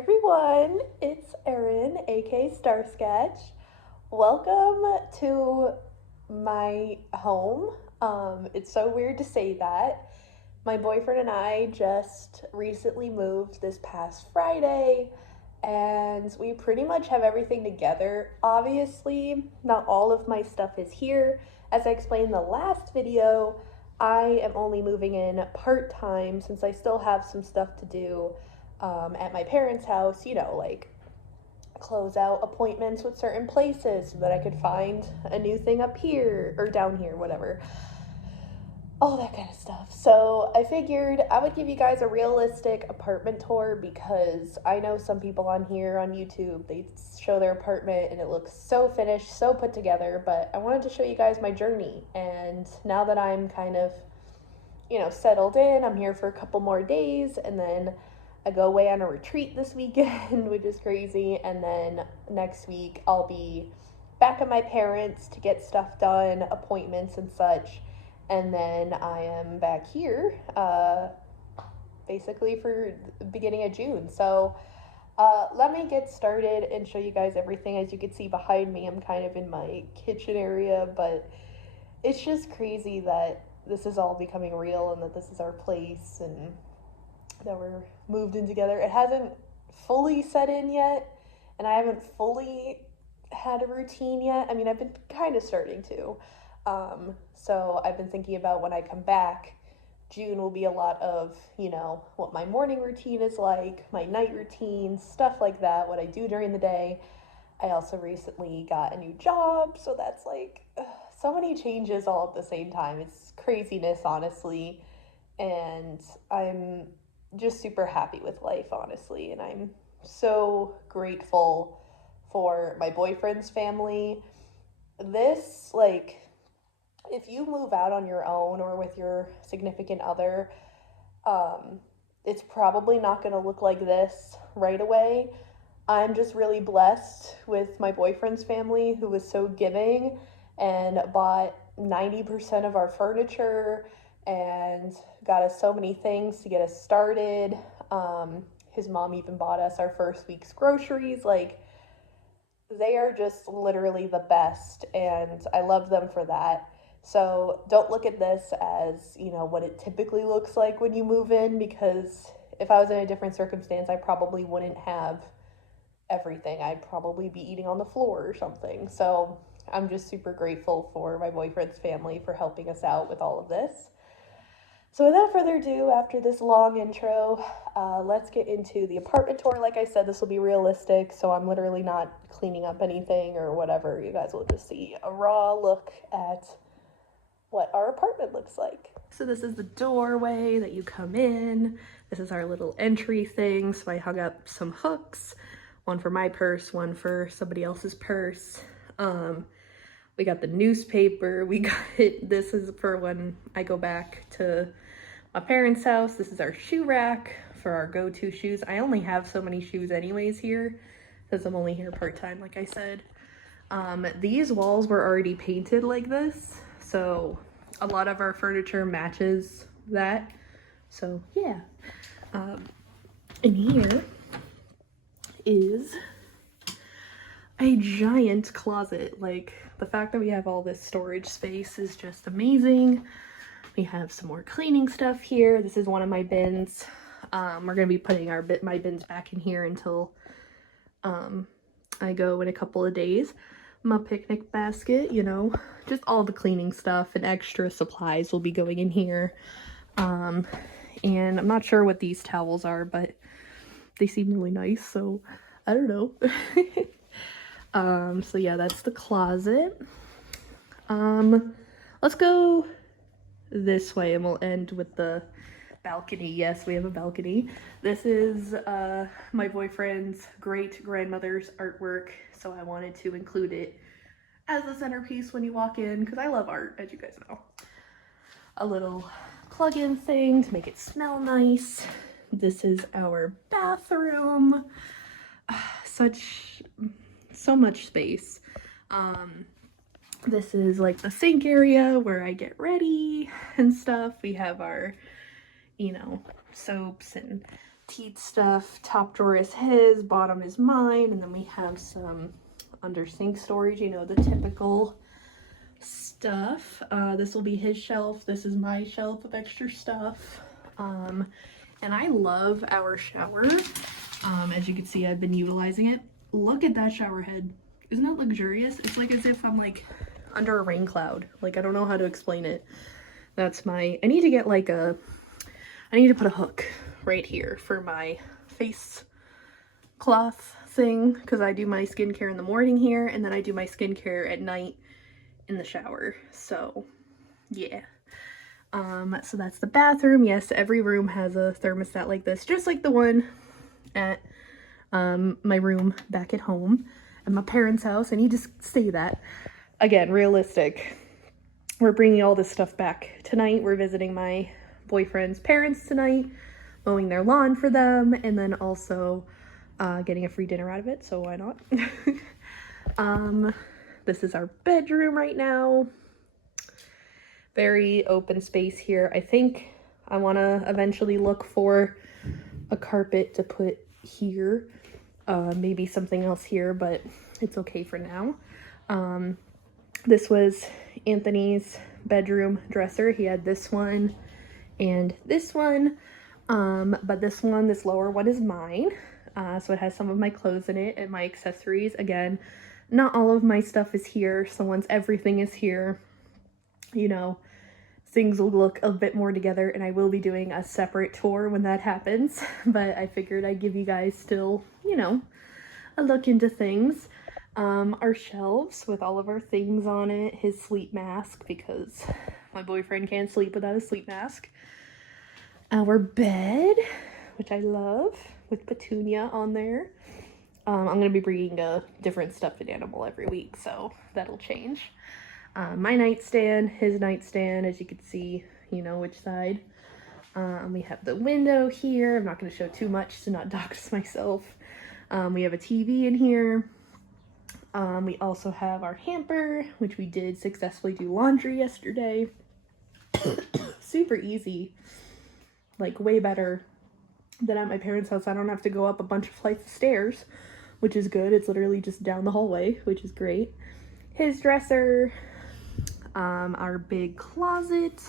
everyone, it's Erin, aka Starsketch. Welcome to my home. It's so weird to say that. My boyfriend and I just recently moved this past Friday, and we pretty much have everything together. Obviously, not all of my stuff is here. As I explained in the last video, I am only moving in part-time since I still have some stuff to do at my parents' house, like close out appointments with certain places so that I could find a new thing up here or down here, whatever. All that kind of stuff. So I figured I would give you guys a realistic apartment tour because I know some people on here on YouTube, they show their apartment and it looks so finished, so put together, but I wanted to show you guys my journey. And now that I'm kind of, settled in, I'm here for a couple more days and then I go away on a retreat this weekend, which is crazy. And then next week I'll be back at my parents to get stuff done, appointments and such. And then I am back here basically for the beginning of June. So let me get started and show you guys everything. As you can see behind me, I'm kind of in my kitchen area, but it's just crazy that this is all becoming real and that this is our place and that we're moved in together. It hasn't fully set in yet, and I haven't fully had a routine yet. I mean, I've been kind of starting to. So I've been thinking about when I come back, June will be a lot of, what my morning routine is like, my night routine, stuff like that, what I do during the day. I also recently got a new job, so that's like so many changes all at the same time. It's craziness, honestly, and I'm just super happy with life, honestly, and I'm so grateful for my boyfriend's family. This, if you move out on your own or with your significant other, it's probably not going to look like this right away. I'm just really blessed with my boyfriend's family who was so giving and bought 90% of our furniture and got us so many things to get us started. His mom even bought us our first week's groceries. They are just literally the best, and I love them for that. So don't look at this as, what it typically looks like when you move in, because if I was in a different circumstance, I probably wouldn't have everything. I'd probably be eating on the floor or something. So I'm just super grateful for my boyfriend's family for helping us out with all of this. So without further ado, after this long intro, let's get into the apartment tour. Like I said, this will be realistic, so I'm literally not cleaning up anything or whatever. You guys will just see a raw look at what our apartment looks like. So this is the doorway that you come in. This is our little entry thing. So I hung up some hooks, one for my purse, one for somebody else's purse. We got the newspaper. We got it. This is for when I go back to my parents' house. This is our shoe rack for our go-to shoes. I only have so many shoes anyways here because I'm only here part-time, like I said. These walls were already painted like this, so a lot of our furniture matches that. So yeah. And here is a giant closet. The fact that we have all this storage space is just amazing. We have some more cleaning stuff here. This is one of my bins. We're gonna be putting my bins back in here until I go in a couple of days. My picnic basket, just all the cleaning stuff and extra supplies will be going in here. And I'm not sure what these towels are, but they seem really nice, so I don't know. So yeah, that's the closet. Let's go this way and we'll end with the balcony. Yes, we have a balcony. This is my boyfriend's great grandmother's artwork, so I wanted to include it as a centerpiece when you walk in because I love art, as you guys know. A little plug-in thing to make it smell nice. This is our bathroom. So much space. This is the sink area where I get ready and stuff. We have our, soaps and Teat stuff. Top drawer is his, bottom is mine, and then we have some under sink storage, you know, the typical stuff. This will be his shelf. This is my shelf of extra stuff. And I love our shower. As you can see, I've been utilizing it. Look at that shower head. Isn't that luxurious? It's like as if I'm like under a rain cloud. Like, I don't know how to explain it. That's my, I need to get like a, I need to put a hook right here for my face cloth thing, because I do my skincare in the morning here, and then I do my skincare at night in the shower. So yeah. So that's the bathroom. Yes, every room has a thermostat like this, just like the one at my room back at home at my parents' house. I need to say that again, realistic. We're bringing all this stuff back tonight. We're visiting my boyfriend's parents tonight, mowing their lawn for them, and then also getting a free dinner out of it, so why not? This is our bedroom right now. Very open space here. I think I want to eventually look for a carpet to put here. Maybe something else here, but it's okay for now. This was Anthony's bedroom dresser. He had this one and this one, but this lower one is mine. So it has some of my clothes in it and my accessories. Again, not all of my stuff is here, so once everything is here, you know, things will look a bit more together, and I will be doing a separate tour when that happens, but I figured I'd give you guys still, you know, a look into things. Our shelves with all of our things on it, his sleep mask, because my boyfriend can't sleep without a sleep mask. Our bed, which I love, with Petunia on there. I'm going to be bringing a different stuffed animal every week, so that'll change. My nightstand, his nightstand, as you can see, you know which side. We have the window here. I'm not going to show too much to not dox myself. We have a TV in here. We also have our hamper, which we did successfully do laundry yesterday. Super easy. Like, way better than at my parents' house. I don't have to go up a bunch of flights of stairs, which is good. It's literally just down the hallway, which is great. His dresser, our big closet.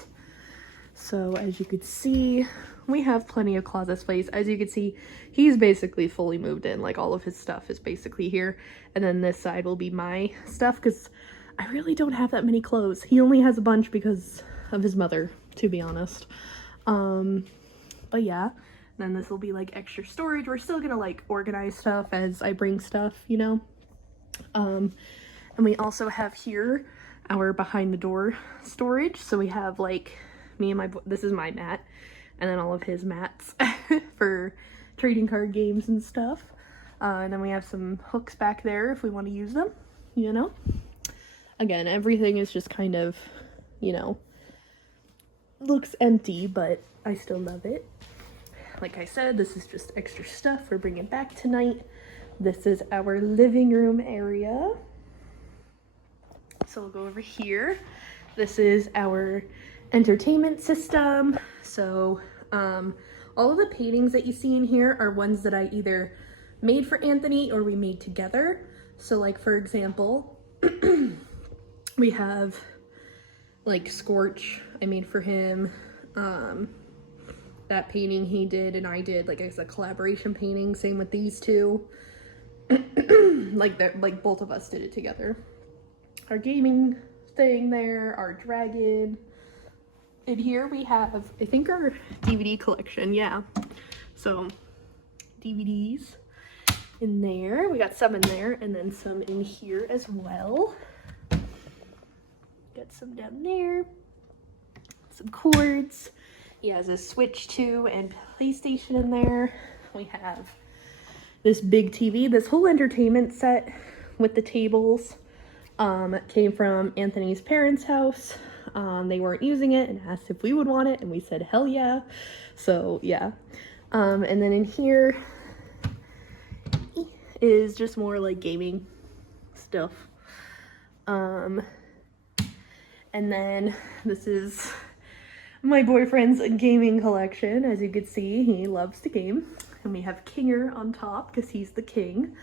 So as you could see, we have plenty of closet space. As you can see, he's basically fully moved in. Like, all of his stuff is basically here. And then this side will be my stuff, because I really don't have that many clothes. He only has a bunch because of his mother, to be honest. But yeah, then this will be like extra storage. We're still gonna like organize stuff as I bring stuff, you know. And we also have here our behind the door storage. So we have like me and my, this is my mat, and then all of his mats for trading card games and stuff. And then we have some hooks back there if we want to use them, you know. Again, everything is just kind of, you know, looks empty, but I still love it. Like I said, this is just extra stuff we're bringing back tonight. This is our living room area. So we'll go over here. This is our entertainment system. So all of the paintings that you see in here are ones that I either made for Anthony or we made together. So like, for example, we have like Scorch I made for him. That painting he did and I did, like, it's a collaboration painting. Same with these two. like both of us did it together. Our gaming thing there, our dragon. In here we have, I think, our DVD collection. Yeah, so DVDs in there. We got some in there and then some in here as well. Got some down there. Some cords. He has a Switch 2 and PlayStation in there. We have this big TV. This whole entertainment set with the tables came from Anthony's parents' house. They weren't using it and asked if we would want it, and we said hell yeah. So yeah. And then in here is just more like gaming stuff. And then this is my boyfriend's gaming collection. As you can see, he loves to game. and we have Kinger on top because he's the king.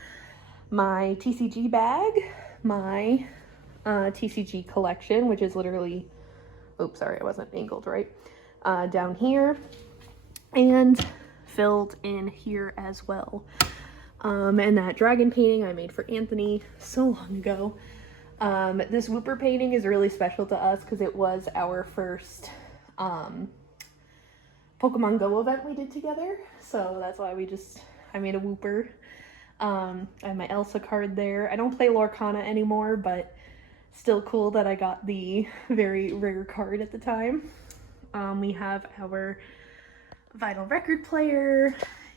My TCG bag, my TCG collection, which is literally, oops, sorry, I wasn't angled right, down here, and filled in here as well. And that dragon painting I made for Anthony so long ago. This Wooper painting is really special to us because it was our first Pokemon Go event we did together. So that's why I made a Wooper. I have my Elsa card there. I don't play Lorcana anymore, but still cool that I got the very rare card at the time. We have our vinyl record player,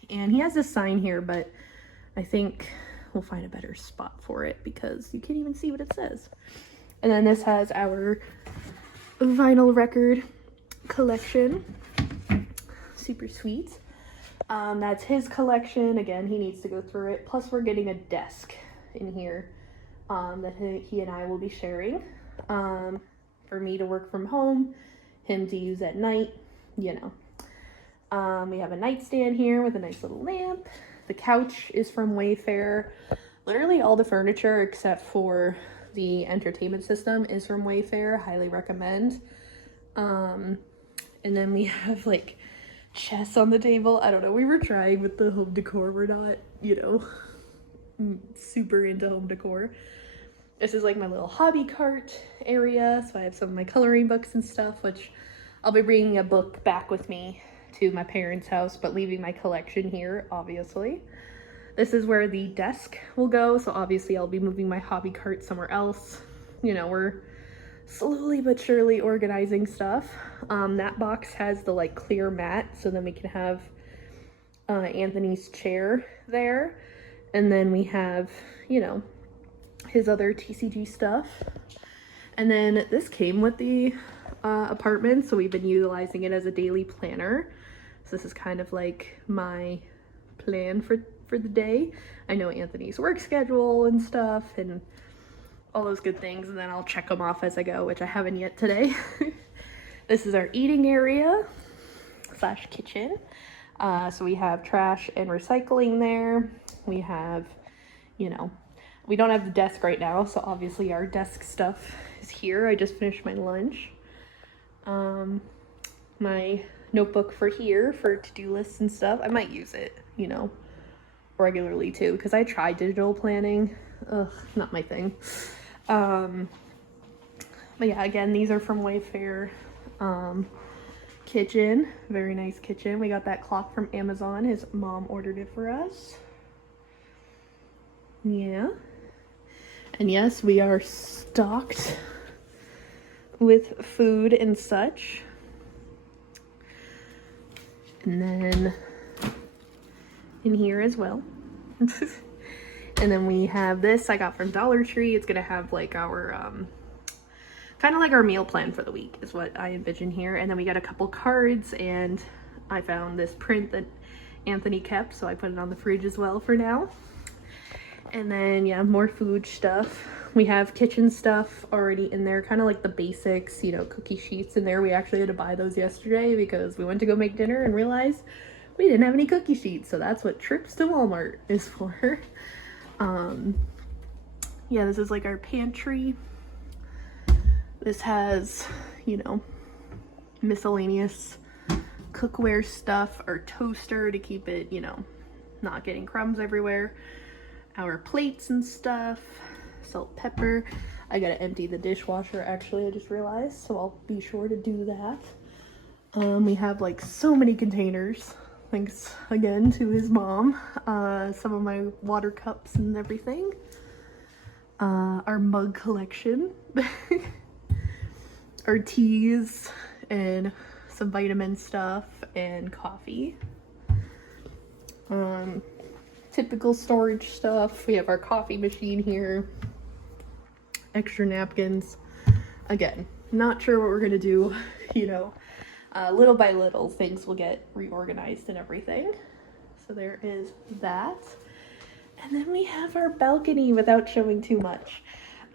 and he has this sign here, but I think we'll find a better spot for it because you can't even see what it says. And then this has our vinyl record collection. Super sweet. That's his collection. Again, he needs to go through it. Plus we're getting a desk in here that he and I will be sharing for me to work from home, him to use at night, you know. We have a nightstand here with a nice little lamp. The couch is from Wayfair. Literally all the furniture except for the entertainment system is from Wayfair. Highly recommend. And then we have like chess on the table. I don't know. We were trying with the home decor. We're not, you know, super into home decor. This is like my little hobby cart area. So I have some of my coloring books and stuff, which I'll be bringing a book back with me to my parents' house, but leaving my collection here, obviously. This is where the desk will go, so obviously I'll be moving my hobby cart somewhere else. You know, we're slowly but surely organizing stuff. That box has the like clear mat, so then we can have Anthony's chair there. And then we have, you know, his other TCG stuff. And then this came with the apartment, so we've been utilizing it as a daily planner. So this is kind of like my plan for the day. I know Anthony's work schedule and stuff and all those good things, and then I'll check them off as I go, which I haven't yet today. This is our eating area / kitchen. So we have trash and recycling there. We have, you know, we don't have the desk right now, so obviously our desk stuff is here. I just finished my lunch. My notebook for here for to-do lists and stuff. I might use it, you know, regularly too, because I tried digital planning. Ugh, not my thing. But yeah, again, these are from Wayfair. Kitchen, very nice kitchen. We got that clock from Amazon. His mom ordered it for us. Yeah. And yes, we are stocked with food and such. And then in here as well. And then we have this I got from Dollar Tree. It's gonna have like our kind of like our meal plan for the week is what I envision here. And then we got a couple cards, and I found this print that Anthony kept, so I put it on the fridge as well for now. And then yeah, more food stuff. We have kitchen stuff already in there, kind of like the basics, you know, cookie sheets in there. We actually had to buy those yesterday because we went to go make dinner and realized we didn't have any cookie sheets. So that's what trips to Walmart is for. Yeah, this is like our pantry. This has, you know, miscellaneous cookware stuff, our toaster to keep it, you know, not getting crumbs everywhere. Our plates and stuff. Salt, pepper. I gotta empty the dishwasher actually, I just realized, so I'll be sure to do that. We have like so many containers, thanks again to his mom. Some of my water cups and everything. Our mug collection. Our teas and some vitamin stuff and coffee. Typical storage stuff. We have our coffee machine here. Extra napkins. Again, not sure what we're gonna do, you know, little by little things will get reorganized and everything. So there is that. And then we have our balcony without showing too much.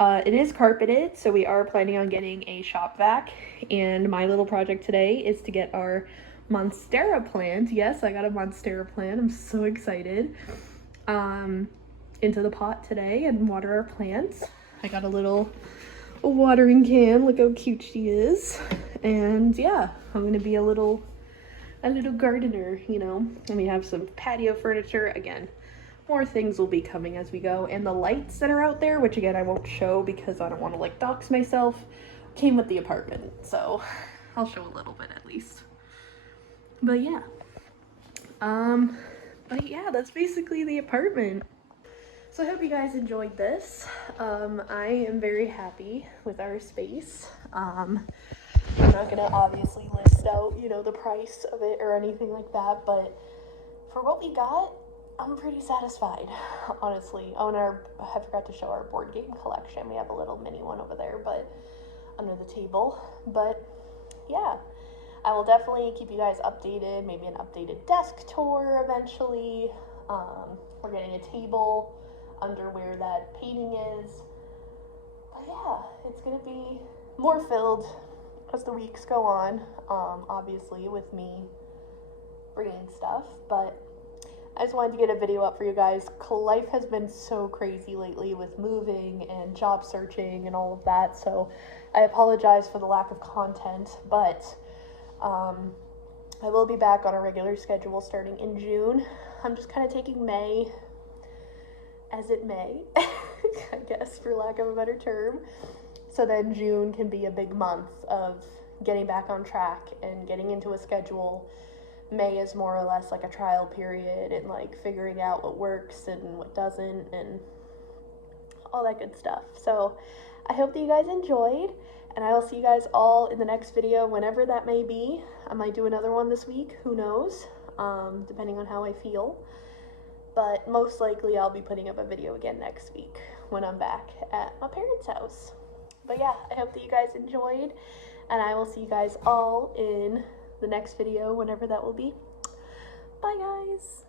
It is carpeted, so we are planning on getting a shop vac, and my little project today is to get our monstera plant. Yes, I got a monstera plant. I'm so excited. Into the pot today and water our plants. I got a little watering can. Look how cute she is. And yeah, I'm gonna be a little gardener, you know. And we have some patio furniture. Again, more things will be coming as we go. And the lights that are out there, which again I won't show because I don't want to like dox myself, came with the apartment. So I'll show a little bit at least. But yeah. But yeah, that's basically the apartment. So I hope you guys enjoyed this. I am very happy with our space. I'm not gonna obviously list out, you know, the price of it or anything like that, but for what we got, I'm pretty satisfied, honestly. Oh, and I forgot to show our board game collection. We have a little mini one over there, but under the table. But yeah, I will definitely keep you guys updated, maybe an updated desk tour eventually. We're getting a table under where that painting is. But yeah, it's gonna be more filled as the weeks go on, obviously with me bringing stuff, but I just wanted to get a video up for you guys. Life has been so crazy lately with moving and job searching and all of that, so I apologize for the lack of content, but I will be back on a regular schedule starting in June. I'm just kind of taking May as it may, I guess, for lack of a better term. So then June can be a big month of getting back on track and getting into a schedule. May is more or less like a trial period and like figuring out what works and what doesn't and all that good stuff. So I hope that you guys enjoyed, and I will see you guys all in the next video, whenever that may be. I might do another one this week, who knows, depending on how I feel. But most likely I'll be putting up a video again next week when I'm back at my parents' house. But yeah, I hope that you guys enjoyed, and I will see you guys all in the next video, whenever that will be. Bye, guys.